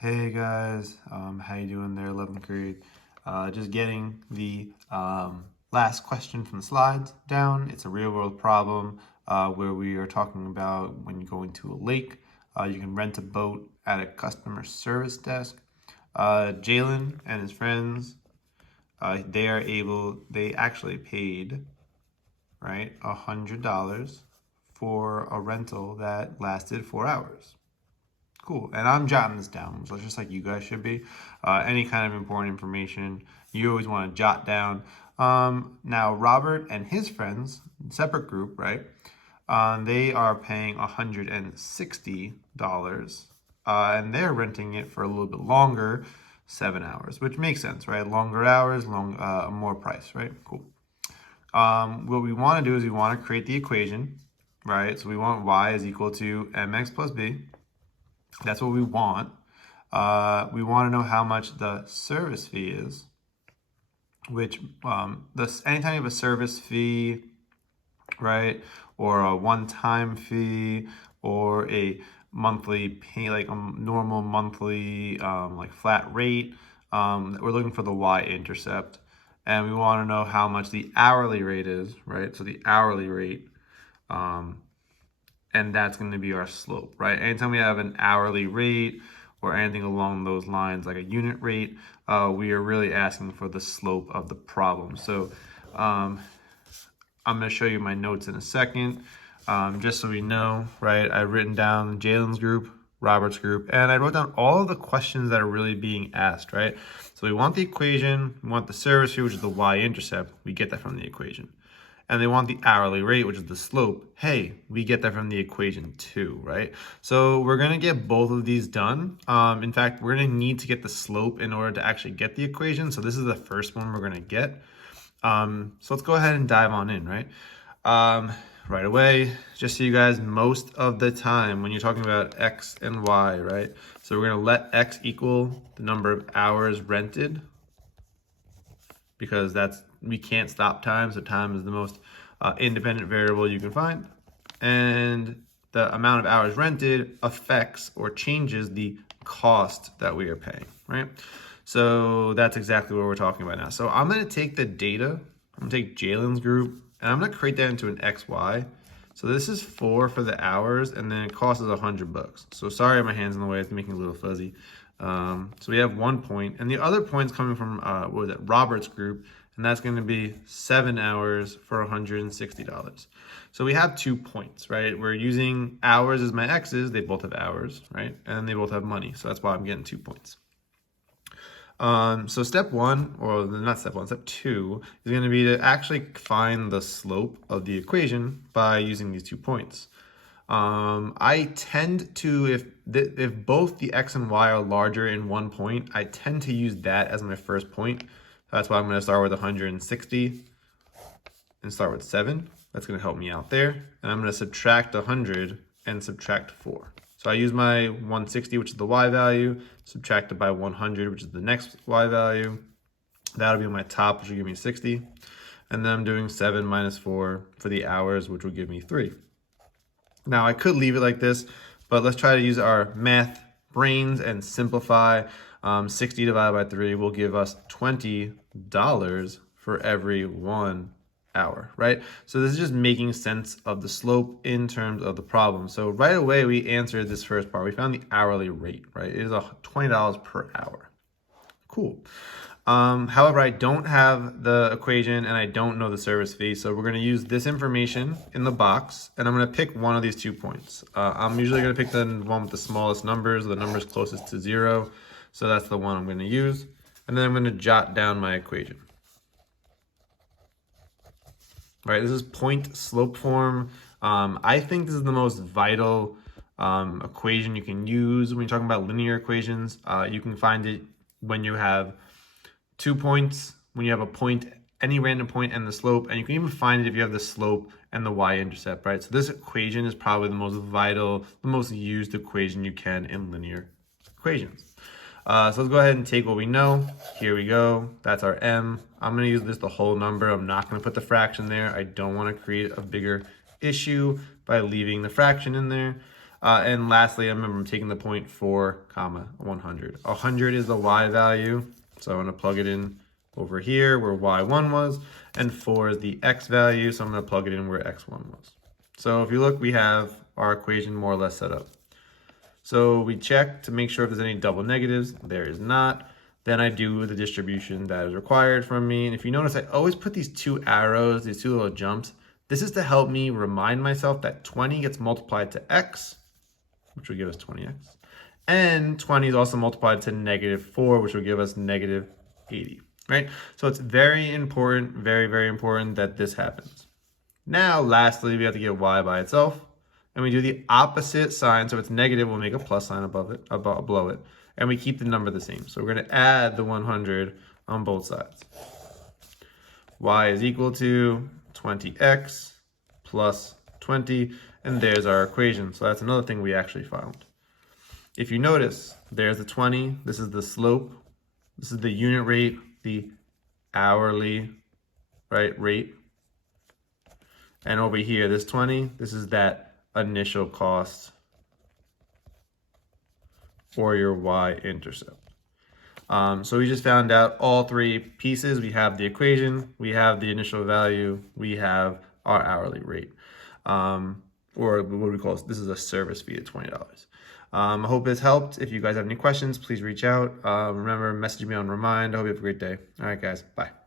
Hey guys, how you doing there, 11th grade? Just getting the last question from the slides down. It's a real world problem where we are talking about when you go into a lake, you can rent a boat at a customer service desk. Jalen and his friends, they actually paid, right, $100 for a rental that lasted 4 hours. Cool. And I'm jotting this down, so just like you guys should be. Any kind of important information you always want to jot down. Now, Robert and his friends, separate group, right? They are paying $160, and they're renting it for a little bit longer, 7 hours, which makes sense, right? Longer hours, more price, right? Cool. What we want to do is we want to create the equation, right? So we want y is equal to mx plus b. That's what we want. We want to know how much the service fee is, which anytime you have a service fee, right, or a one-time fee, or a monthly pay, like a normal monthly like flat rate, we're looking for the y-intercept, and we want to know how much the hourly rate is, right? So the hourly rate, and that's going to be our slope, right? Anytime we have an hourly rate or anything along those lines, like a unit rate, we are really asking for the slope of the problem. So I'm going to show you my notes in a second, just so we know, right? I've written down Jalen's group, Robert's group, and I wrote down all of the questions that are really being asked, right? So we want the equation, we want the service fee, which is the y-intercept. We get that from the equation. And they want the hourly rate, which is the slope. Hey, we get that from the equation too, right? So we're gonna get both of these done. In fact, we're gonna need to get the slope in order to actually get the equation. So this is the first one we're gonna get. So let's go ahead and dive on in, right? Right away, just so you guys, most of the time when you're talking about X and Y, right? So we're gonna let X equal the number of hours rented, because we can't stop time, so time is the most independent variable you can find. And the amount of hours rented affects or changes the cost that we are paying, right? So that's exactly what we're talking about now. So I'm gonna take the data, I'm gonna take Jalen's group, and I'm gonna create that into an XY. So this is 4 for the hours, and then it costs us $100. So sorry, my hand's in the way, it's making it a little fuzzy. So we have 1 point, and the other point's coming from what was it, Robert's group, and that's going to be 7 hours for $160. So we have 2 points, right? We're using hours as my x's. They both have hours, right? And they both have money, so that's why I'm getting 2 points. So step one, or not step one, step two is going to be to actually find the slope of the equation by using these 2 points. I tend to, if both the x and y are larger in 1 point, I tend to use that as my first point. That's why I'm going to start with 160 and start with 7. That's going to help me out there. And I'm going to subtract 100 and subtract 4. So I use my 160, which is the y value, subtracted by 100, which is the next y value. That'll be my top, which will give me 60. And then I'm doing 7 minus 4 for the hours, which will give me 3. Now I could leave it like this, but let's try to use our math brains and simplify. 60 divided by 3 will give us $20 for every 1 hour, right? So this is just making sense of the slope in terms of the problem. So right away we answered this first part. We found the hourly rate, right? It is $20 per hour. Cool. However, I don't have the equation and I don't know the service fee, so we're going to use this information in the box, and I'm going to pick one of these 2 points. I'm usually going to pick the one with the smallest numbers, the numbers closest to 0, so that's the one I'm going to use, and then I'm going to jot down my equation. All right, this is point slope form. I think this is the most vital equation you can use when you're talking about linear equations. You can find it when you have 2 points, when you have a point, any random point and the slope, and you can even find it if you have the slope and the y-intercept, right? So this equation is probably the most vital, the most used equation you can in linear equations. So let's go ahead and take what we know. Here we go. That's our m. I'm going to use this the whole number. I'm not going to put the fraction there. I don't want to create a bigger issue by leaving the fraction in there. And lastly, I remember I'm taking the point 4, comma, 100. 100 is the y value, so I'm going to plug it in over here where y1 was, and 4 is the x value, so I'm going to plug it in where x1 was. So if you look, we have our equation more or less set up. So we check to make sure if there's any double negatives. There is not. Then I do the distribution that is required from me. And if you notice, I always put these 2 arrows, these 2 little jumps. This is to help me remind myself that 20 gets multiplied to x, which will give us 20x. And 20 is also multiplied to -4, which will give us -80, right? So it's very important, very, very important that this happens. Now, lastly, we have to get y by itself. And we do the opposite sign. So it's negative, we'll make a plus sign above it, below it. And we keep the number the same. So we're going to add the 100 on both sides. Y is equal to 20x plus 20. And there's our equation. So that's another thing we actually found. If you notice, there's the 20. This is the slope. This is the unit rate, the hourly, rate. And over here, this 20, this is that initial cost for your y-intercept. So we just found out all 3 pieces. We have the equation, we have the initial value, we have our hourly rate. Or what do we call this? This is a service fee of $20. I hope this helped. If you guys have any questions, please reach out. Remember, message me on Remind. I hope you have a great day. All right, guys. Bye.